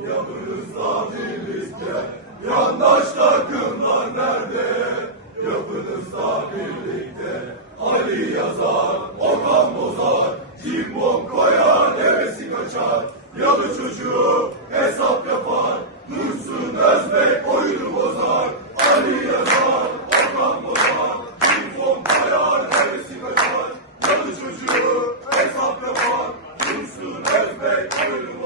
Yapıyoruz birlikte, yandaş takımlar nerede? Yapınız da birlikte, Ali yazar, Okan bozar, Cimbom koyar, devesi kaçar. Yalı çocuğu hesap yapar, Dursun Özbek oyunu bozar. Ali yazar, Okan bozar, Cimbom koyar, devesi kaçar. Yalı çocuğu hesap yapar, Dursun Özbek oyunu bozar.